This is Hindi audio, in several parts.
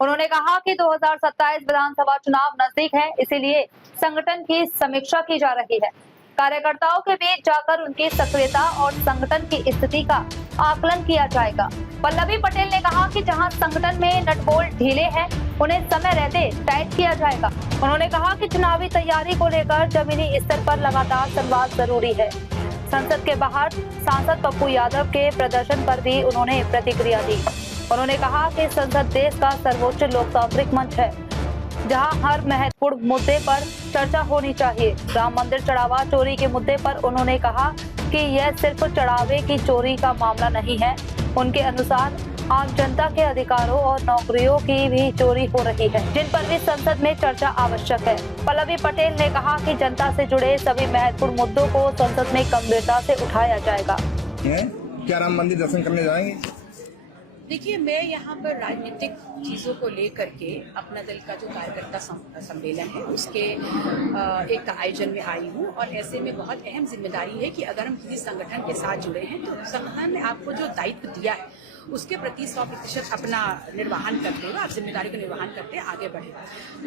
उन्होंने कहा कि 2027 विधानसभा चुनाव नजदीक है, इसीलिए संगठन की समीक्षा की जा रही है। कार्यकर्ताओं के बीच जाकर उनकी सक्रियता और संगठन की स्थिति का आकलन किया जाएगा। पल्लवी पटेल ने कहा कि जहां संगठन में नटबोल्ट ढीले हैं, उन्हें समय रहते टाइट किया जाएगा। उन्होंने कहा कि चुनावी तैयारी को लेकर जमीनी स्तर पर लगातार संवाद जरूरी है। संसद के बाहर सांसद पप्पू यादव के प्रदर्शन पर भी उन्होंने प्रतिक्रिया दी। उन्होंने कहा कि संसद देश का सर्वोच्च लोकतांत्रिक मंच है, जहां हर महत्वपूर्ण मुद्दे पर चर्चा होनी चाहिए। राम मंदिर चढ़ावा चोरी के मुद्दे पर उन्होंने कहा कि यह सिर्फ चढ़ावे की चोरी का मामला नहीं है। उनके अनुसार आम जनता के अधिकारों और नौकरियों की भी चोरी हो रही है, जिन पर भी संसद में चर्चा आवश्यक है। पल्लवी पटेल ने कहा कि जनता से जुड़े सभी महत्वपूर्ण मुद्दों को संसद में गंभीरता से उठाया जाएगा। क्या राम मंदिर दर्शन करने जाएंगे? देखिए, मैं यहाँ पर राजनीतिक चीज़ों को लेकर के अपना दल का जो कार्यकर्ता सम्मेलन है उसके एक आयोजन में आई हूँ, और ऐसे में बहुत अहम जिम्मेदारी है कि अगर हम किसी संगठन के साथ जुड़े हैं तो संगठन ने आपको जो दायित्व दिया है उसके प्रति 100% अपना निर्वहन करते हुए, आप जिम्मेदारी का निर्वहन करते आगे बढ़े।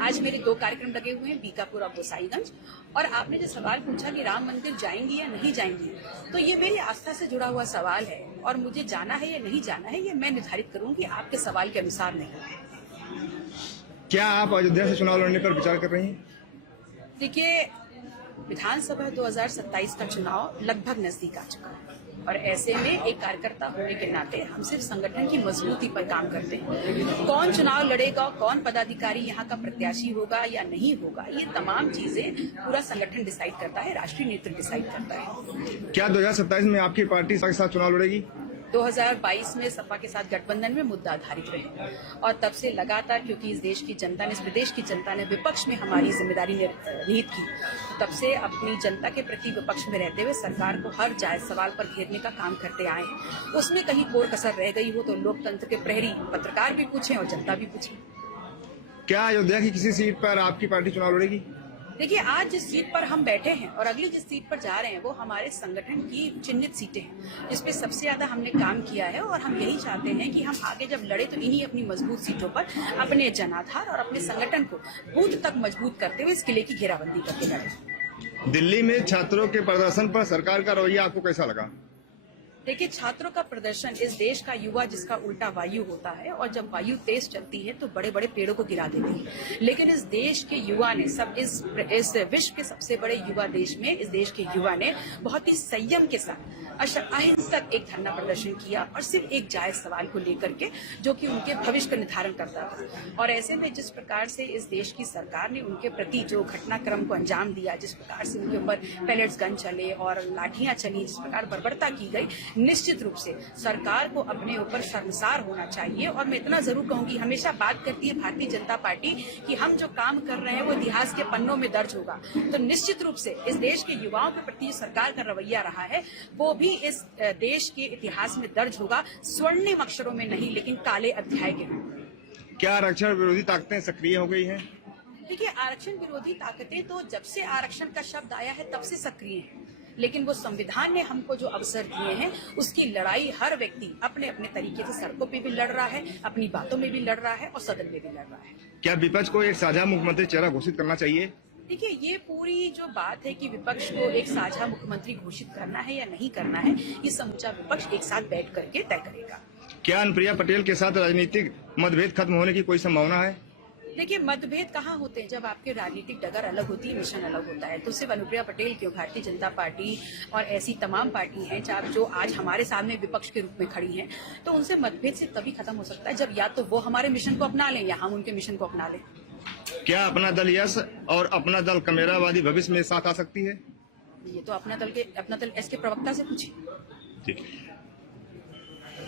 आज मेरे 2 कार्यक्रम लगे हुए हैं, बीकापुर और गोसाईगंज। और आपने जो सवाल पूछा कि राम मंदिर जाएंगी या नहीं जाएंगी, तो ये मेरी आस्था से जुड़ा हुआ सवाल है, और मुझे जाना है या नहीं जाना है ये मैं निर्धारित करूंगी, आपके सवाल के अनुसार नहीं। क्या आप अयोध्या से चुनाव लड़ने पर विचार कर रही हैं? देखिए, विधानसभा 2027 का चुनाव लगभग नजदीक आ चुका है, और ऐसे में एक कार्यकर्ता होने के नाते हम सिर्फ संगठन की मजबूती पर काम करते हैं। कौन चुनाव लड़ेगा, कौन पदाधिकारी यहाँ का प्रत्याशी होगा या नहीं होगा, ये तमाम चीजें पूरा संगठन डिसाइड करता है, राष्ट्रीय नेतृत्व डिसाइड करता है। क्या 2027 में आपकी पार्टी के साथ चुनाव लड़ेगी? 2022 में सपा के साथ गठबंधन में मुद्दा आधारित रहे, और तब से लगातार, क्योंकि इस देश की जनता ने, इस प्रदेश की जनता ने विपक्ष में हमारी जिम्मेदारी निहित की, तब से अपनी जनता के प्रति विपक्ष में रहते हुए सरकार को हर जायज सवाल पर घेरने का काम करते आए हैं। उसमें कहीं कोई कसर रह गई हो तो लोकतंत्र के प्रहरी पत्रकार भी पूछें और जनता भी पूछे। क्या अयोध्या की किसी सीट पर आपकी पार्टी चुनाव लड़ेगी? देखिए, आज जिस सीट पर हम बैठे हैं और अगली जिस सीट पर जा रहे हैं वो हमारे संगठन की चिन्हित सीटें हैं, जिसपे सबसे ज्यादा हमने काम किया है, और हम यही चाहते हैं कि हम आगे जब लड़े तो इन्हीं अपनी मजबूत सीटों पर अपने जनाधार और अपने संगठन को बूथ तक मजबूत करते हुए इस किले की घेराबंदी करते लड़े। दिल्ली में छात्रों के प्रदर्शन पर सरकार का रवैया आपको कैसा लगा? देखिए, छात्रों का प्रदर्शन, इस देश का युवा जिसका उल्टा वायु होता है, और जब वायु तेज चलती है तो बड़े बड़े पेड़ों को गिरा देती है, लेकिन इस देश के युवा ने इस विश्व के सबसे बड़े युवा देश में इस देश के युवा ने बहुत ही संयम के साथ अहिंसक एक धरना प्रदर्शन किया, और सिर्फ एक जायज सवाल को लेकर के, जो कि उनके भविष्य का निर्धारण करता था। और ऐसे में जिस प्रकार से इस देश की सरकार ने उनके प्रति जो घटनाक्रम को अंजाम दिया, जिस प्रकार से उनके ऊपर पैलेट्स गन चले और लाठियां चली, जिस प्रकार बर्बरता की गई, निश्चित रूप से सरकार को अपने ऊपर शर्मसार होना चाहिए। और मैं इतना जरूर कहूंगी, हमेशा बात करती है भारतीय जनता पार्टी कि हम जो काम कर रहे हैं वो इतिहास के पन्नों में दर्ज होगा, तो निश्चित रूप से इस देश के युवाओं के प्रति सरकार का रवैया रहा है वो भी इस देश के इतिहास में दर्ज होगा, स्वर्णिम अक्षरों में नहीं लेकिन काले अध्याय के। क्या आरक्षण विरोधी ताकतें सक्रिय हो गई हैं? देखिए, आरक्षण विरोधी ताकतें तो जब से आरक्षण का शब्द आया है तब से सक्रिय हैं, लेकिन वो संविधान ने हमको जो अवसर दिए हैं उसकी लड़ाई हर व्यक्ति अपने अपने तरीके से सड़कों पे भी लड़ रहा है, अपनी बातों में भी लड़ रहा है और सदन में भी लड़ रहा है। क्या विपक्ष को एक साझा मुख्यमंत्री चेहरा घोषित करना चाहिए? देखिए, ये पूरी जो बात है कि विपक्ष को एक साझा मुख्यमंत्री घोषित करना है या नहीं करना है, ये समूचा विपक्ष एक साथ बैठ करके तय करेगा। क्या अनुप्रिया पटेल के साथ राजनीतिक मतभेद खत्म होने की कोई संभावना है? देखिए, मतभेद कहाँ होते हैं, जब आपके राजनीतिक डगर अलग होती है, मिशन अलग होता है। तो सिर्फ अनुप्रिया पटेल क्यों, भारतीय जनता पार्टी और ऐसी तमाम पार्टी हैं जो आज हमारे सामने विपक्ष के रूप में खड़ी हैं, तो उनसे मतभेद से तभी खत्म हो सकता है जब या तो वो हमारे मिशन को अपना लें या हम उनके मिशन को अपना लें। क्या अपना दल यश और अपना दल कमेरावादी भविष्य में साथ आ सकती है? ये तो अपना दल एस के प्रवक्ता से पूछिए।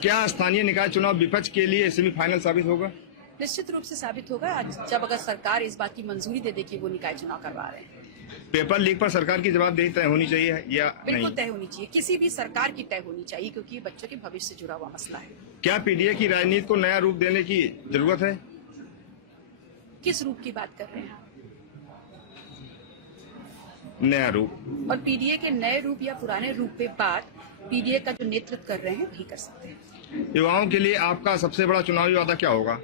क्या स्थानीय निकाय चुनाव विपक्ष के लिए सेमीफाइनल साबित होगा? निश्चित रूप से साबित होगा, जब अगर सरकार इस बात की मंजूरी दे दे कि वो निकाय चुनाव करवा रहे हैं। पेपर लीक पर सरकार की जवाबदेही तय होनी चाहिए या बिल्कुल नहीं? तय होनी चाहिए, किसी भी सरकार की तय होनी चाहिए, क्योंकि ये बच्चों के भविष्य से जुड़ा हुआ मसला है। क्या पीडीए की राजनीति को नया रूप देने की जरूरत है? किस रूप की बात कर रहे हैं? नया रूप। और पीडीए के नए रूप या पुराने रूप पे बात पीडीए का जो नेतृत्व कर रहे हैं वही कर सकते हैं। युवाओं के लिए आपका सबसे बड़ा चुनावी वादा क्या होगा?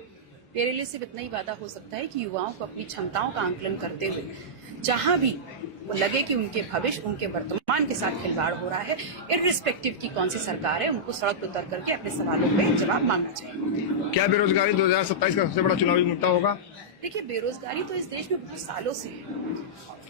मेरे लिए सिर्फ इतना ही वादा हो सकता है कि युवाओं को अपनी क्षमताओं का आंकलन करते हुए जहां भी लगे कि उनके भविष्य उनके वर्तमान के साथ खिलवाड़ हो रहा है, इर्रिस्पेक्टिव की कौन सी सरकार है, उनको सड़क पर उतर करके अपने सवालों पे जवाब मांगना चाहिए। क्या बेरोजगारी 2027 का सबसे बड़ा चुनावी मुद्दा होगा? देखिए, बेरोजगारी तो इस देश में बहुत सालों से है,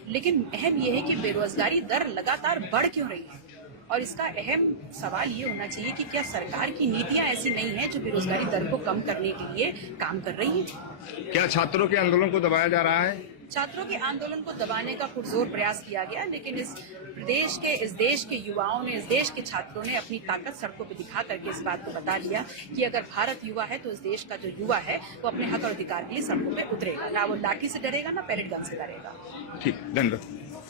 लेकिन अहम यह है कि बेरोजगारी दर लगातार बढ़ क्यों रही है, और इसका अहम सवाल ये होना चाहिए कि क्या सरकार की नीतियां ऐसी नहीं है जो बेरोजगारी दर को कम करने के लिए काम कर रही है। क्या छात्रों के आंदोलन को दबाया जा रहा है? छात्रों के आंदोलन को दबाने का पुरजोर प्रयास किया गया, लेकिन इस देश के युवाओं ने, इस देश के छात्रों ने अपनी ताकत सड़कों पर दिखा करके इस बात को बता दिया कि अगर भारत युवा है तो इस देश का जो युवा है वो अपने हक और अधिकार के लिए सड़कों पे उतरेगा, ना वो लाठी से डरेगा ना पैरेड गन से डरेगा। ठीक, धन्यवाद।